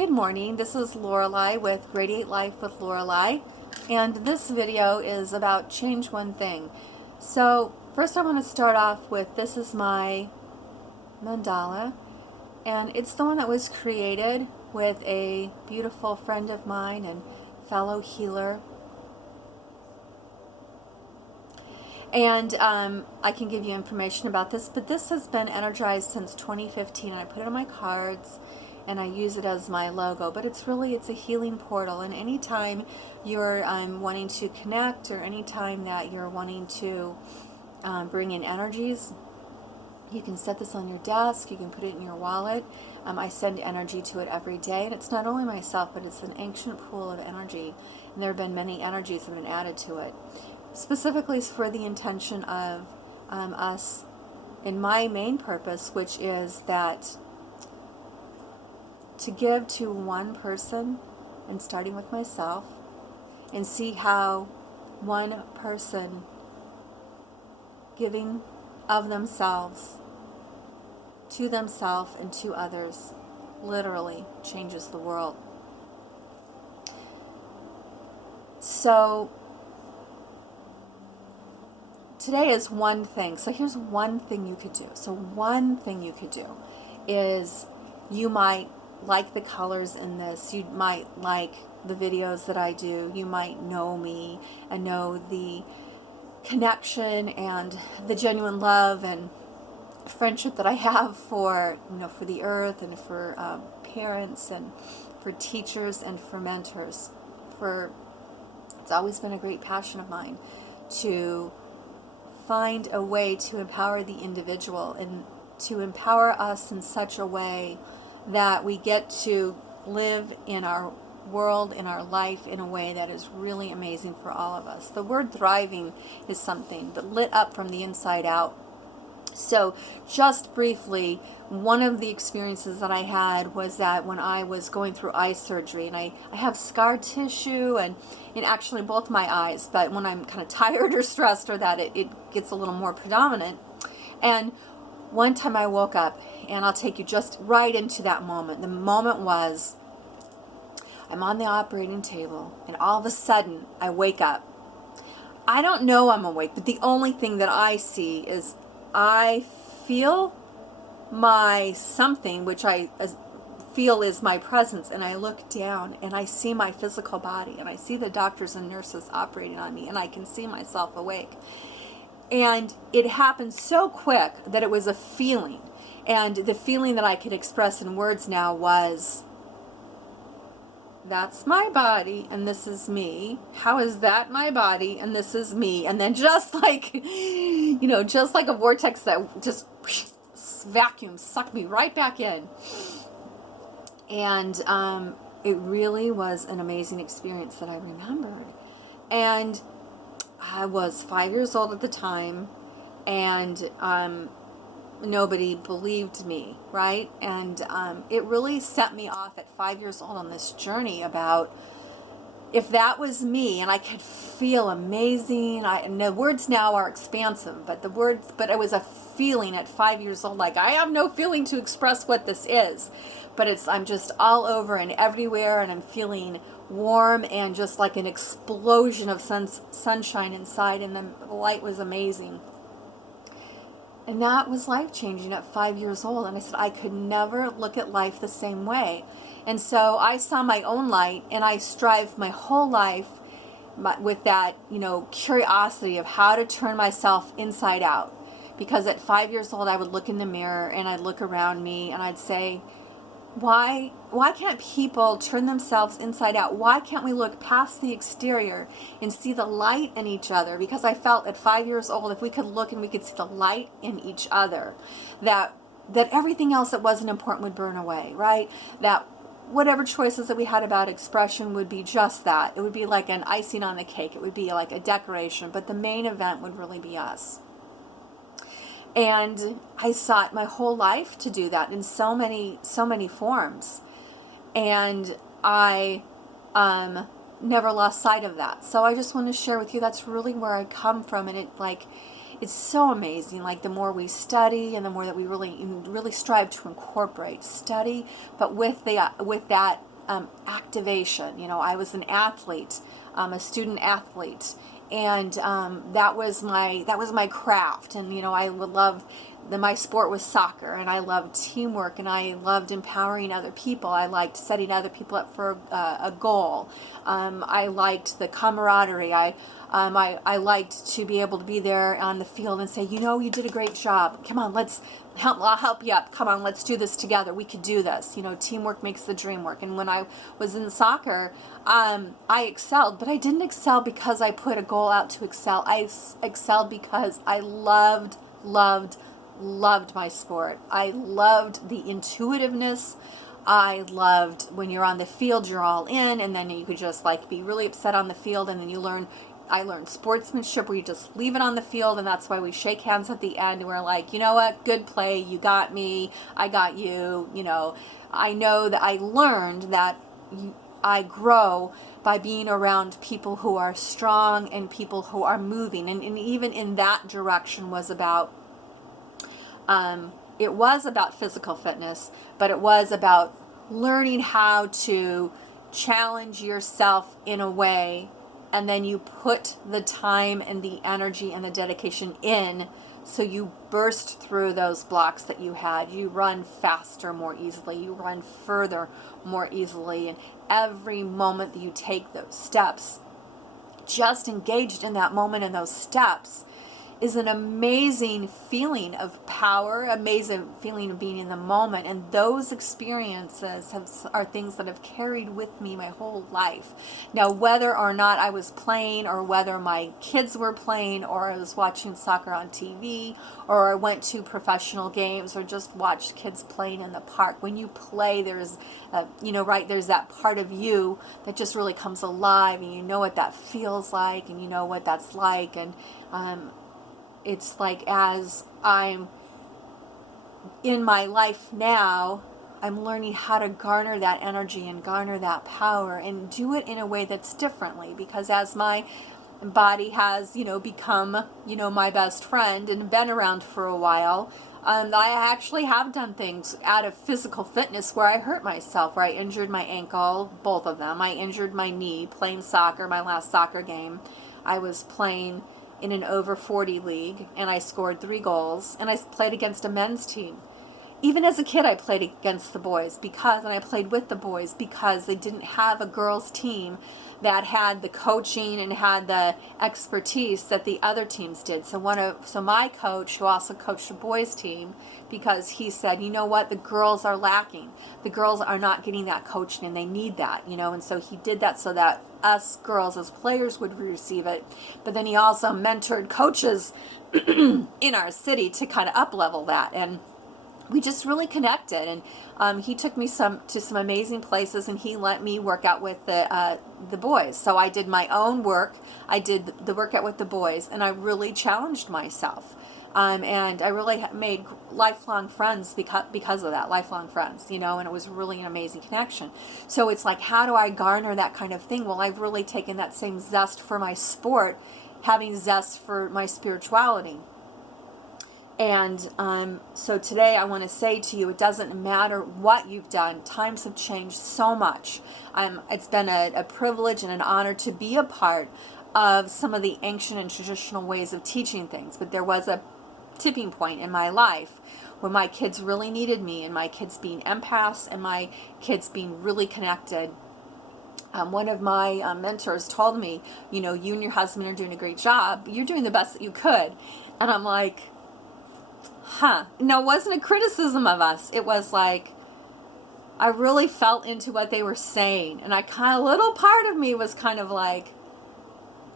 Good morning. This is Lorelei with Radiate Life with Lorelei, and this video is about change one thing. So first I want to start off with, this is my mandala, and it's the one that was created with a beautiful friend of mine and fellow healer. And I can give you information about this, but this has been energized since 2015, and I put it on my cards and I use it as my logo. But it's a healing portal, and anytime you're wanting to connect, or anytime that you're wanting to bring in energies, you can set this on your desk, you can put it in your wallet. I send energy to it every day, and it's not only myself, but it's an ancient pool of energy, and there have been many energies that have been added to it. Specifically is for the intention of us, in my main purpose, which is that to give to one person, and starting with myself, and see how one person giving of themselves to themselves and to others literally changes the world. So today is one thing. So here's one thing you could do. So one thing you could do is, you might like the colors in this. You might like the videos that I do. You might know me and know the connection and the genuine love and friendship that I have for the earth, and for parents, and for teachers, and for mentors. It's always been a great passion of mine to find a way to empower the individual, and to empower us in such a way that we get to live in our world, in our life, in a way that is really amazing for all of us. The word thriving is something that lit up from the inside out. So just briefly, one of the experiences that I had was that when I was going through eye surgery, and I have scar tissue and actually both my eyes, but when I'm kind of tired or stressed, or that it gets a little more predominant. And one time I woke up, and I'll take you just right into that moment. The moment was, I'm on the operating table, and all of a sudden I wake up. I don't know I'm awake, but the only thing that I see is I feel my something, which I feel is my presence, and I look down and I see my physical body, and I see the doctors and nurses operating on me, and I can see myself awake. And it happened so quick that it was a feeling, and the feeling that I could express in words now was, that's my body and this is me. How is that my body and this is me? And then just like, just like a vortex that just vacuum sucked me right back in. And it really was an amazing experience that I remembered. And I was 5 years old at the time, and nobody believed me, right? And it really set me off at 5 years old on this journey about, if that was me and I could feel amazing, and the words now are expansive, but it was a feeling at 5 years old, like I have no feeling to express what this is, but I'm just all over and everywhere, and I'm feeling warm and just like an explosion of sunshine inside, and the light was amazing. And that was life-changing at 5 years old. And I said, I could never look at life the same way. And so I saw my own light, and I strive my whole life with that, curiosity of how to turn myself inside out. Because at 5 years old, I would look in the mirror, and I'd look around me, and I'd say, why can't people turn themselves inside out? Why can't we look past the exterior and see the light in each other? Because I felt at 5 years old, if we could look and we could see the light in each other, that everything else that wasn't important would burn away, right? That whatever choices that we had about expression would be just that. It would be like an icing on the cake. It would be like a decoration, but the main event would really be us. And I sought my whole life to do that in so many forms. And I never lost sight of that. So I just want to share with you, that's really where I come from. And it's so amazing. Like, the more we study, and the more that we really strive to incorporate study, but with that activation. You know, I was an athlete, a student athlete, and that was my craft. And you know, I would love my sport was soccer, and I loved teamwork, and I loved empowering other people. I liked setting other people up for a goal. I liked the camaraderie. I liked to be able to be there on the field and say, you know, you did a great job. Come on, I'll help you up. Come on, let's do this together. We could do this. You know, teamwork makes the dream work. And when I was in soccer, I excelled, but I didn't excel because I put a goal out to excel. I excelled because I loved my sport. I loved the intuitiveness. I loved when you're on the field, you're all in, and then you could just like be really upset on the field, and then I learned sportsmanship where you just leave it on the field, and that's why we shake hands at the end and we're like, you know what, good play, you got me, I got you. You know, I know that I learned that I grow by being around people who are strong and people who are moving, and even in that direction was about it was about physical fitness, but it was about learning how to challenge yourself in a way, and then you put the time and the energy and the dedication in, so you burst through those blocks that you had. You run faster more easily. You run further more easily. And every moment that you take those steps, just engaged in that moment and those steps, is an amazing feeling of power, amazing feeling of being in the moment. And those experiences are things that have carried with me my whole life. Now, whether or not I was playing, or whether my kids were playing, or I was watching soccer on TV, or I went to professional games, or just watched kids playing in the park, when you play, there's there's that part of you that just really comes alive, and you know what that feels like, and you know what that's like. And it's like, as I'm in my life now, I'm learning how to garner that energy and garner that power and do it in a way that's differently, because as my body has, become, my best friend and been around for a while, I actually have done things out of physical fitness where I hurt myself, where I injured my ankle, both of them. I injured my knee playing soccer, my last soccer game. I was playing in an over 40 league, and I scored 3 goals, and I played against a men's team. Even as a kid, I played against the boys and I played with the boys because they didn't have a girls' team that had the coaching and had the expertise that the other teams did. So my coach, who also coached a boys' team, because he said, you know what, the girls are lacking. The girls are not getting that coaching, and they need that, and so he did that so that us girls as players would receive it. But then he also mentored coaches in our city to kind of up-level that, and we just really connected. And he took me to some amazing places, and he let me work out with the boys. So I did my own work. I did the workout with the boys, and I really challenged myself. And I really made lifelong friends because of that, lifelong friends, and it was really an amazing connection. So it's like, how do I garner that kind of thing? Well, I've really taken that same zest for my sport, having zest for my spirituality. And so today I want to say to you, it doesn't matter what you've done. Times have changed so much. It's been a privilege and an honor to be a part of some of the ancient and traditional ways of teaching things. But there was a tipping point in my life when my kids really needed me, and my kids being empaths and my kids being really connected. One of my mentors told me, you and your husband are doing a great job. You're doing the best that you could. And I'm like, no, it wasn't a criticism of us. It was like, I really felt into what they were saying. And a little part of me was kind of like,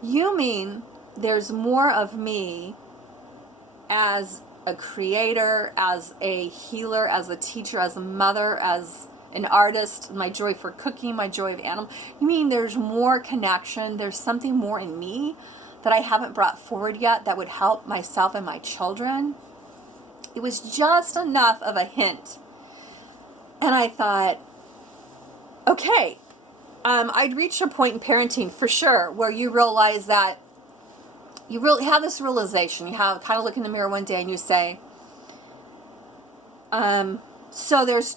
you mean there's more of me as a creator, as a healer, as a teacher, as a mother, as an artist, my joy for cooking, my joy of animal. You mean there's more connection? There's something more in me that I haven't brought forward yet that would help myself and my children? It was just enough of a hint. And I thought, okay, I'd reached a point in parenting for sure where you realize that you really have this realization. You kind of look in the mirror one day and you say, so there's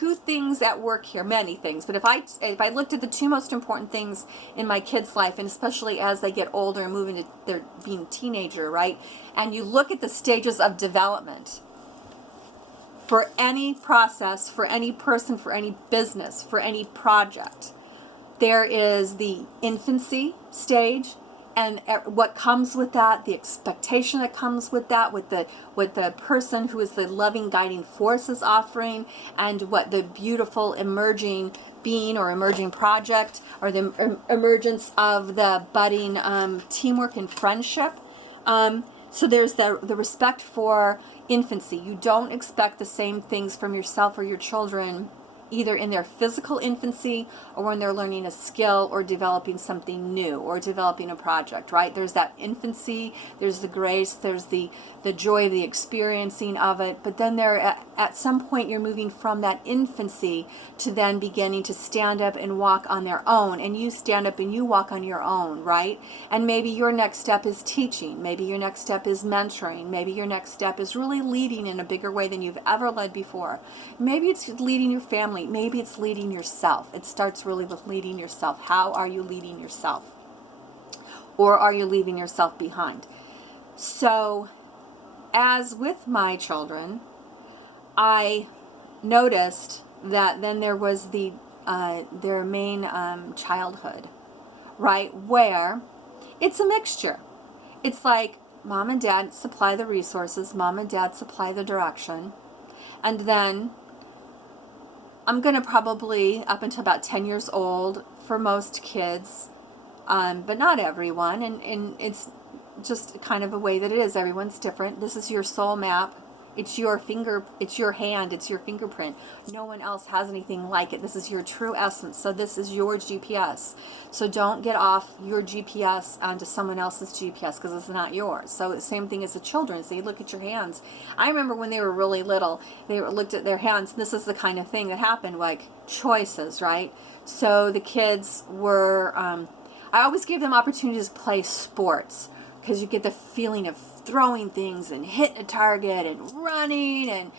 two things at work here, many things, but if I looked at the two most important things in my kids' life, and especially as they get older and move into their being teenager, right? And you look at the stages of development for any process, for any person, for any business, for any project, there is the infancy stage, and what comes with that, the expectation that comes with that, with the person who is the loving guiding force is offering, and what the beautiful emerging being or emerging project, or the emergence of the budding teamwork and friendship. So there's the respect for infancy. You don't expect the same things from yourself or your children, either in their physical infancy or when they're learning a skill or developing something new or developing a project, right? There's that infancy, there's the grace, there's the joy of the experiencing of it, but then at some point you're moving from that infancy to then beginning to stand up and walk on their own, and you stand up and you walk on your own, right? And maybe your next step is teaching, maybe your next step is mentoring, maybe your next step is really leading in a bigger way than you've ever led before. Maybe it's leading your family, maybe it's leading yourself. It starts really with leading yourself. How are you leading yourself? Or are you leaving yourself behind? So, as with my children, I noticed that then there was their main childhood, right? Where it's a mixture. It's like mom and dad supply the resources, mom and dad supply the direction, and then I'm going to probably, up until about 10 years old, for most kids, but not everyone, and it's just kind of a way that it is. Everyone's different. This is your soul map. It's your finger, it's your hand, it's your fingerprint. No one else has anything like it. This is your true essence. So this is your GPS. So don't get off your GPS onto someone else's GPS, because it's not yours. So the same thing as the children. So you look at your hands. I remember when they were really little, they looked at their hands. This is the kind of thing that happened, like choices, right? So the kids were, I always gave them opportunities to play sports, because you get the feeling of throwing things and hitting a target and running and,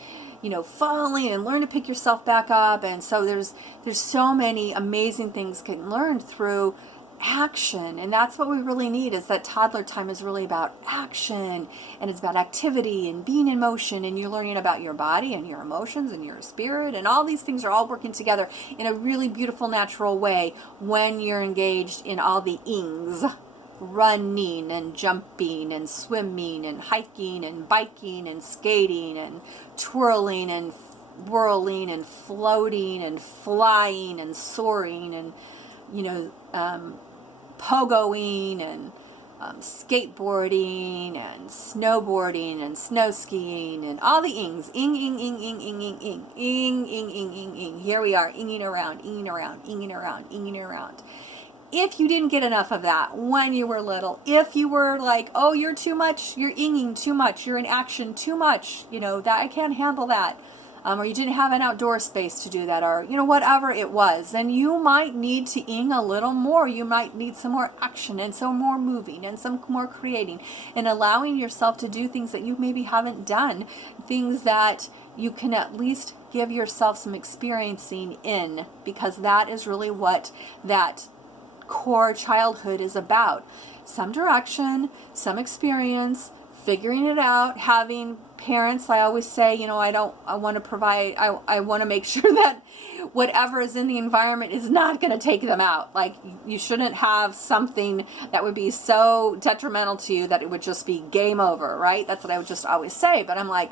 falling, and learn to pick yourself back up. And so there's so many amazing things can learn through action. And that's what we really need, is that toddler time is really about action, and it's about activity and being in motion, and you're learning about your body and your emotions and your spirit, and all these things are all working together in a really beautiful, natural way when you're engaged in all the ings. Running and jumping and swimming and hiking and biking and skating and twirling and whirling and floating and flying and soaring and pogoing and skateboarding and snowboarding and snow skiing and all the ings. Ing, ing, ing, ing, ing, ing, ing, ing, ing, ing, ing, ing. Here we are, inging around, inging around, inging around, inging around. If you didn't get enough of that when you were little, if you were like, oh, you're too much, you're inging too much, you're in action too much, that I can't handle that, or you didn't have an outdoor space to do that, or, whatever it was, then you might need to ing a little more. You might need some more action and some more moving and some more creating and allowing yourself to do things that you maybe haven't done, things that you can at least give yourself some experiencing in, because that is really what that core childhood is about. Some direction, some experience, figuring it out, having parents. I always say, I want to provide, I want to make sure that whatever is in the environment is not going to take them out. Like, you shouldn't have something that would be so detrimental to you that it would just be game over, right? That's what I would just always say. But I'm like,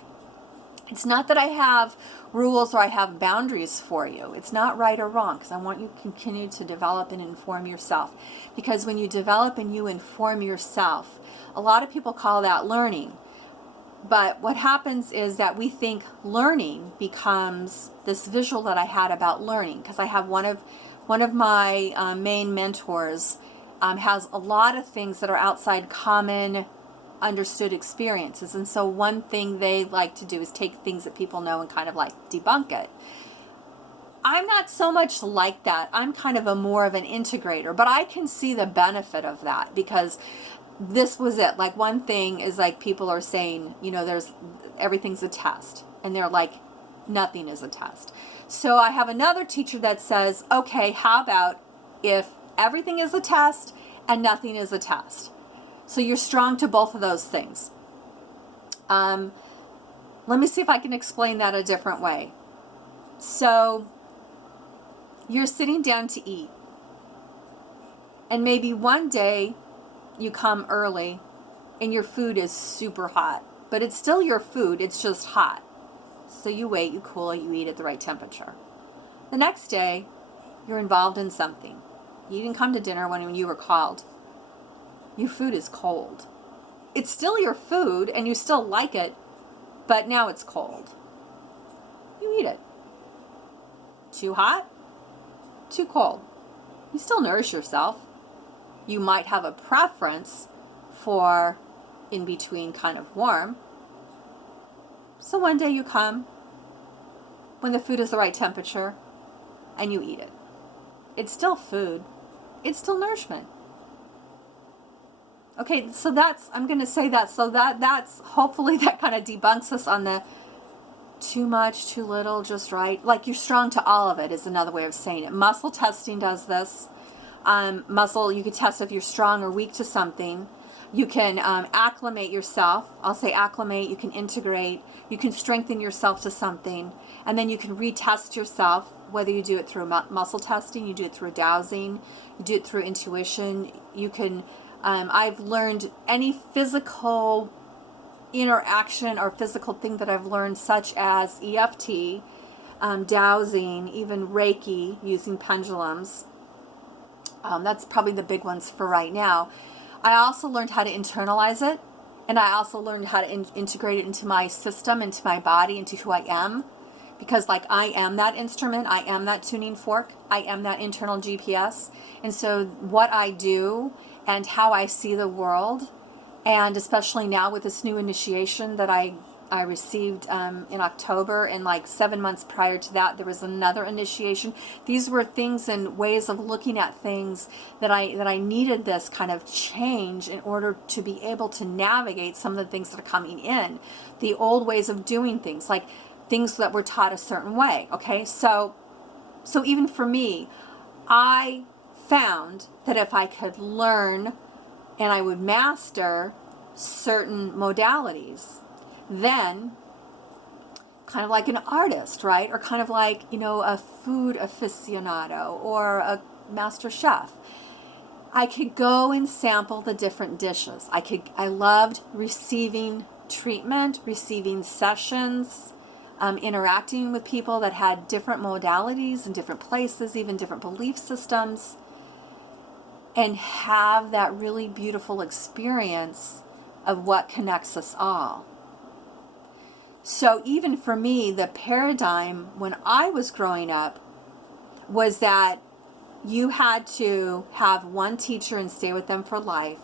it's not that I have rules or I have boundaries for you. It's not right or wrong, because I want you to continue to develop and inform yourself. Because when you develop and you inform yourself, a lot of people call that learning. But what happens is that we think learning becomes this visual that I had about learning, because I have one of my main mentors has a lot of things that are outside common understood experiences, and so one thing they like to do is take things that people know and kind of like debunk it. I'm not so much like that. I'm kind of more of an integrator, but I can see the benefit of that, because this was it. Like, one thing is, like, people are saying, there's everything's a test, and they're like, nothing is a test. So I have another teacher that says, okay, how about if everything is a test and nothing is a test? So you're strong to both of those things. Let me see if I can explain that a different way. So you're sitting down to eat, and maybe one day you come early and your food is super hot, but it's still your food, it's just hot. So you wait, you cool it, you eat at the right temperature. The next day, you're involved in something. You didn't come to dinner when you were called. Your food is cold. It's still your food and you still like it, but now it's cold. You eat it. Too hot? Too cold. You still nourish yourself. You might have a preference for in between kind of warm. So one day you come when the food is the right temperature and you eat it. It's still food. It's still nourishment. Okay, so I'm going to say that. So that's hopefully that kind of debunks us on the too much, too little, just right. Like you're strong to all of it is another way of saying it. Muscle testing does this. Muscle, you can test if you're strong or weak to something. You can acclimate yourself. I'll say acclimate. You can integrate. You can strengthen yourself to something. And then you can retest yourself, whether you do it through muscle testing, you do it through dowsing, you do it through intuition. You can, I've learned any physical interaction or physical thing that I've learned, such as EFT, dowsing, even Reiki, using pendulums. That's probably the big ones for right now. I also learned how to internalize it, and I also learned how to integrate it into my system, into my body, into who I am. Because like I am that instrument, I am that tuning fork, I am that internal GPS. And so what I do and how I see the world, and especially now with this new initiation that I received in October, and like 7 months prior to that there was another initiation. These were things and ways of looking at things that I needed this kind of change in order to be able to navigate some of the things that are coming in, the old ways of doing things, like things that were taught a certain way. Okay, so even for me, I found that if I could learn and I would master certain modalities, then kind of like an artist, right? Or kind of like, a food aficionado or a master chef, I could go and sample the different dishes. I loved receiving treatment, receiving sessions, interacting with people that had different modalities and different places, even different belief systems, and have that really beautiful experience of what connects us all. So even for me, the paradigm when I was growing up was that you had to have one teacher and stay with them for life.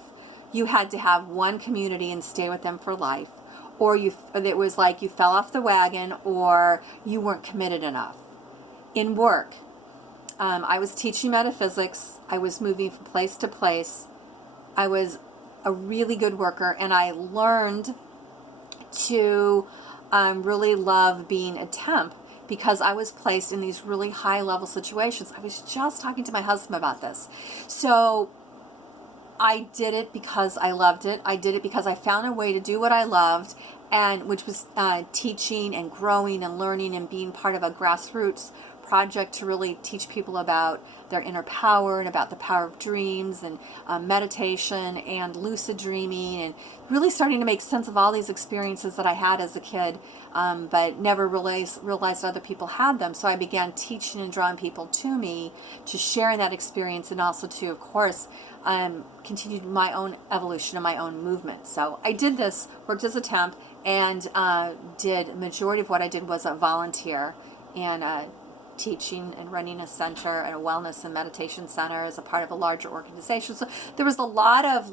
You had to have one community and stay with them for life. Or it was like you fell off the wagon or you weren't committed enough. In work, I was teaching metaphysics. I was moving from place to place. I was a really good worker, and I learned to really love being a temp because I was placed in these really high level situations. I was just talking to my husband about this. So I did it because I loved it. I did it because I found a way to do what I loved, and which was teaching and growing and learning and being part of a grassroots project to really teach people about their inner power and about the power of dreams and meditation and lucid dreaming, and really starting to make sense of all these experiences that I had as a kid, but never realized other people had them. So I began teaching and drawing people to me, to sharing that experience, and also to, of course, continued my own evolution and my own movement. So I did this, worked as a temp, and did majority of what I did was a volunteer and teaching and running a center and a wellness and meditation center as a part of a larger organization. So there was a lot of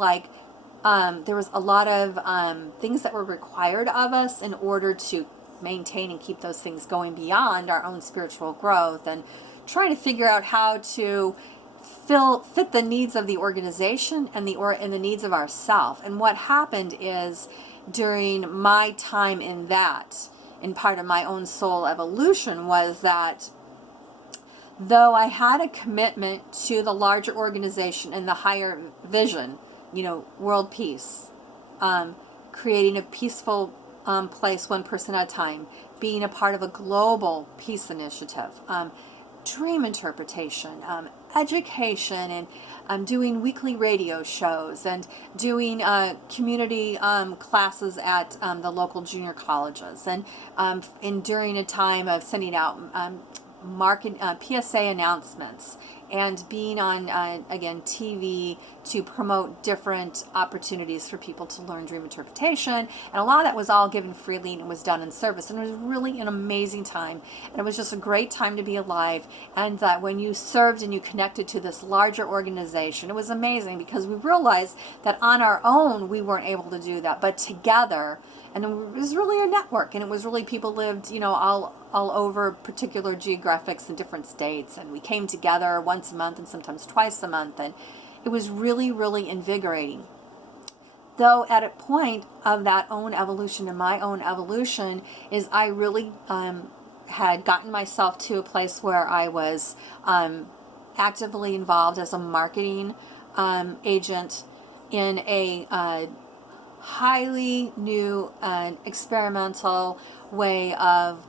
things that were required of us in order to maintain and keep those things going beyond our own spiritual growth, and trying to figure out how to fit the needs of the organization and the needs of ourself. And what happened is, during my time in part of my own soul evolution, was that though I had a commitment to the larger organization and the higher vision, world peace, creating a peaceful place one person at a time, being a part of a global peace initiative, dream interpretation, education, and doing weekly radio shows and doing community classes at the local junior colleges, and during a time of sending out market PSA announcements and being on again TV to promote different opportunities for people to learn dream interpretation. And a lot of that was all given freely and it was done in service, and it was really an amazing time, and it was just a great time to be alive. And that when you served and you connected to this larger organization, it was amazing because we realized that on our own we weren't able to do that, but together. And it was really a network, and it was really people lived, all over particular geographics in different states, and we came together once a month and sometimes twice a month, and it was really, really invigorating. Though at a point of that own evolution and my own evolution is I really had gotten myself to a place where I was actively involved as a marketing agent in a highly new and experimental way of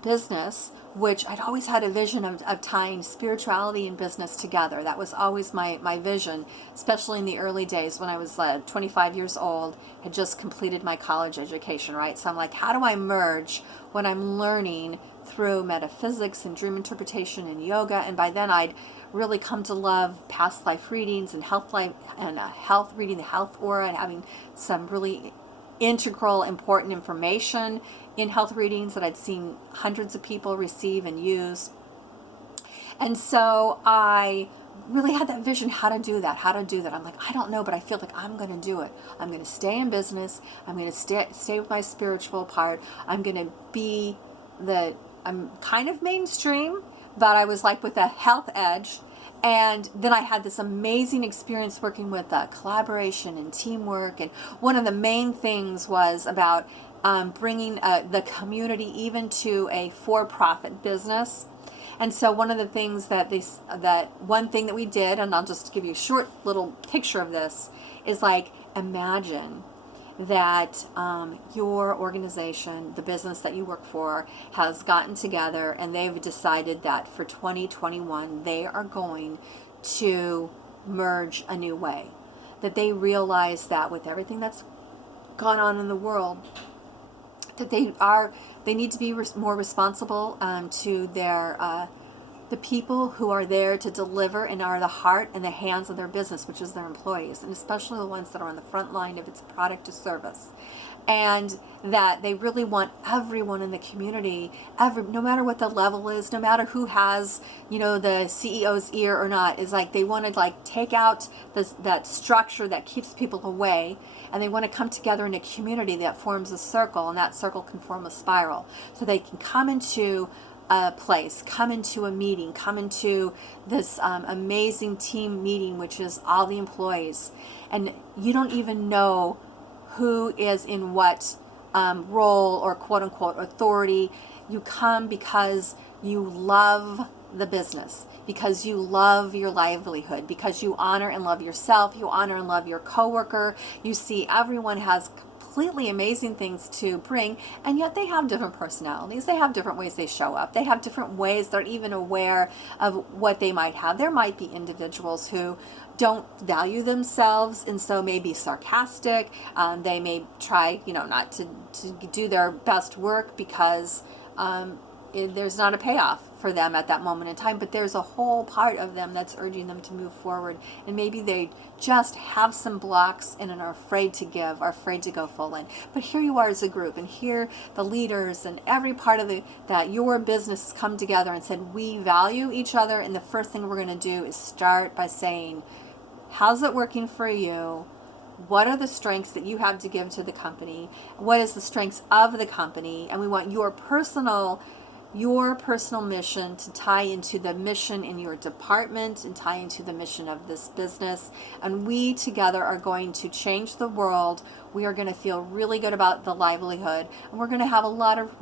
business, which I'd always had a vision of tying spirituality and business together. That was always my vision, especially in the early days when I was 25 years old, had just completed my college education, right? So I'm like, how do I merge what I'm learning through metaphysics and dream interpretation and yoga? And by then I'd really come to love past life readings and health reading the health aura, and having some really integral, important information in health readings that I'd seen hundreds of people receive and use. And so I really had that vision, how to do that. I'm like, I don't know, but I feel like I'm going to do it. I'm going to stay in business. I'm going to stay with my spiritual part. I'm going to be I'm kind of mainstream, but I was like with a health edge. And then I had this amazing experience working with collaboration and teamwork. And one of the main things was about bringing the community even to a for-profit business. And so one of the things one thing that we did, and I'll just give you a short little picture of this, is like, imagine that your organization, the business that you work for, has gotten together and they've decided that for 2021 they are going to merge a new way. That they realize that with everything that's gone on in the world, that they need to be more responsible to their the people who are there to deliver and are the heart and the hands of their business, which is their employees, and especially the ones that are on the front line of its product or service. And that they really want everyone in the community, no matter what the level is, no matter who has, the CEO's ear or not, is like they want to take out that structure that keeps people away, and they want to come together in a community that forms a circle, and that circle can form a spiral, so they can come into a place, come into a meeting, come into this amazing team meeting, which is all the employees, and you don't even know who is in what role or quote unquote authority. You come because you love the business, because you love your livelihood, because you honor and love yourself, you honor and love your coworker. You see everyone has completely amazing things to bring, and yet they have different personalities, they have different ways they show up, they have different ways they're even aware of what they might have. There might be individuals who don't value themselves and so may be sarcastic. They may try not to do their best work because there's not a payoff for them at that moment in time, but there's a whole part of them that's urging them to move forward, and maybe they just have some blocks and are afraid to give, are afraid to go full in. But here you are as a group, and here the leaders and every part of that your business has come together and said, we value each other, and the first thing we're going to do is start by saying, how's it working for you? What are the strengths that you have to give to the company? What is the strengths of the company? And we want your personal mission to tie into the mission in your department and tie into the mission of this business. And we together are going to change the world. We are going to feel really good about the livelihood, and we're going to have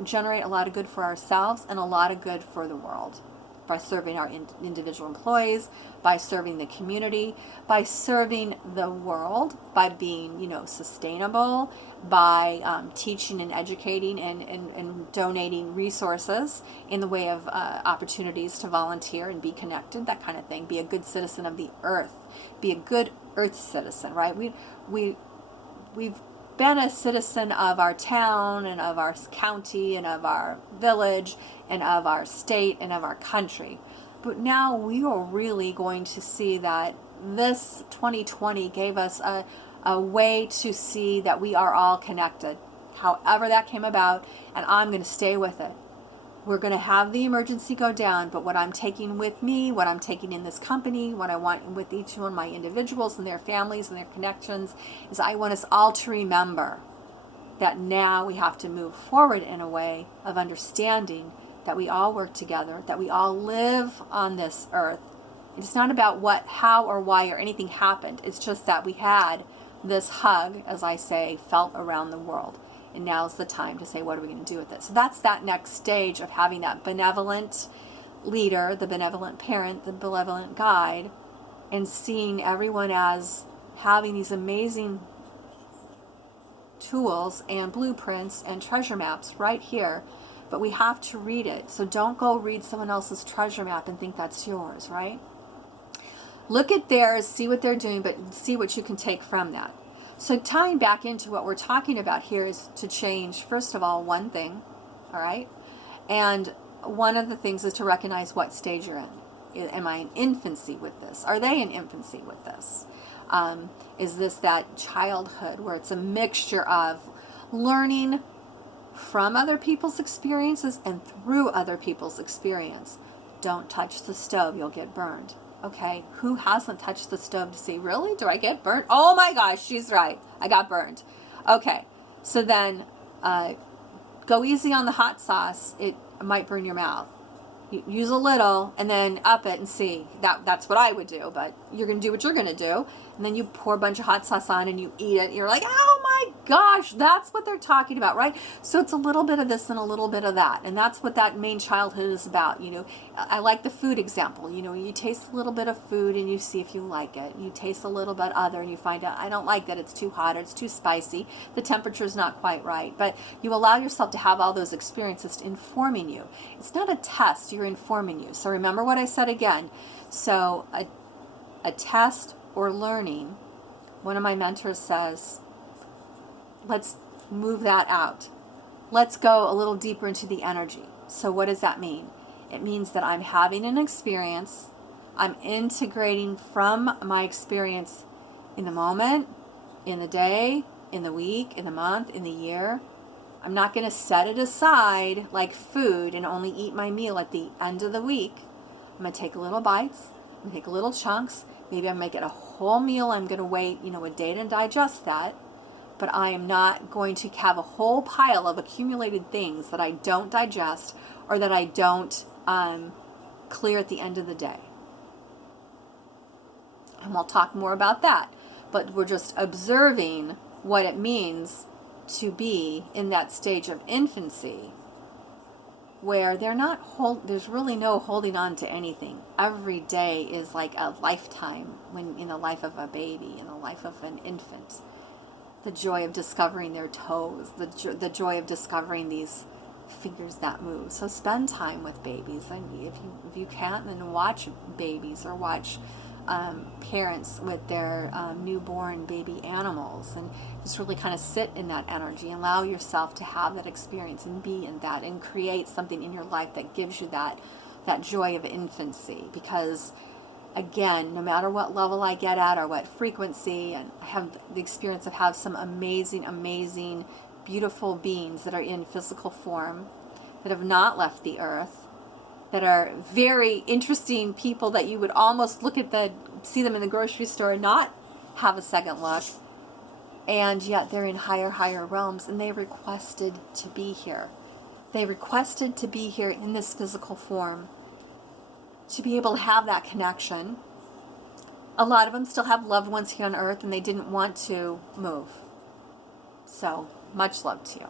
generate a lot of good for ourselves and a lot of good for the world. by serving our individual employees, by serving the community, by serving the world, by being, sustainable, by teaching and educating and donating resources in the way of opportunities to volunteer and be connected, that kind of thing. Be a good citizen of the earth. Be a good earth citizen, right? We've been a citizen of our town and of our county and of our village and of our state and of our country. But now we are really going to see that this 2020 gave us a way to see that we are all connected, however that came about, and I'm going to stay with it. We're going to have the emergency go down, but what I'm taking with me, what I'm taking in this company, what I want with each one of my individuals and their families and their connections, is I want us all to remember that now we have to move forward in a way of understanding that we all work together, that we all live on this earth. It's not about what, how, or why or anything happened. It's just that we had this hug, as I say, felt around the world. And now's the time to say, what are we going to do with it? So that's that next stage of having that benevolent leader, the benevolent parent, the benevolent guide, and seeing everyone as having these amazing tools and blueprints and treasure maps right here. But we have to read it. So don't go read someone else's treasure map and think that's yours, right? Look at theirs, see what they're doing, but see what you can take from that. So tying back into what we're talking about here is to change, first of all, one thing, all right? And one of the things is to recognize what stage you're in. Am I in infancy with this? Are they in infancy with this? Is this that childhood where it's a mixture of learning from other people's experiences and through other people's experience? Don't touch the stove, you'll get burned. Okay, who hasn't touched the stove to see, really? Do I get burnt? Oh my gosh, she's right. I got burned. Okay, so then go easy on the hot sauce. It might burn your mouth. Use a little and then up it and see. That's what I would do, but you're going to do what you're going to do. And then you pour a bunch of hot sauce on and you eat it. You're like, oh my gosh, that's what they're talking about, right? So it's a little bit of this and a little bit of that. And that's what that main childhood is about. I like the food example. You taste a little bit of food and you see if you like it. You taste a little bit other and you find out, I don't like that, it's too hot or it's too spicy. The temperature is not quite right. But you allow yourself to have all those experiences informing you. It's not a test, you're informing you. So remember what I said again. So a test or learning, one of my mentors says, let's move that out. Let's go a little deeper into the energy. So what does that mean? It means that I'm having an experience. I'm integrating from my experience in the moment, in the day, in the week, in the month, in the year. I'm not going to set it aside like food and only eat my meal at the end of the week. I'm going to take little bites. I'm going to take little chunks. Maybe I'm going to make it a whole meal. I'm going to wait, a day to digest that. But I am not going to have a whole pile of accumulated things that I don't digest or that I don't clear at the end of the day. And we'll talk more about that. But we're just observing what it means to be in that stage of infancy where there's really no holding on to anything. Every day is like a lifetime in the life of a baby, in the life of an infant. The joy of discovering their toes, the joy of discovering these fingers that move. So spend time with babies. And if you can't, then watch babies or watch parents with their newborn baby animals, and just really kind of sit in that energy and allow yourself to have that experience and be in that and create something in your life that gives you that joy of infancy. Because again, no matter what level I get at or what frequency, and I have the experience of have some amazing, beautiful beings that are in physical form that have not left the earth, that are very interesting people that you would almost see them in the grocery store and not have a second look. And yet they're in higher realms, and they requested to be here. They requested to be here in this physical form, to be able to have that connection. A lot of them still have loved ones here on earth, and they didn't want to move. So, much love to you.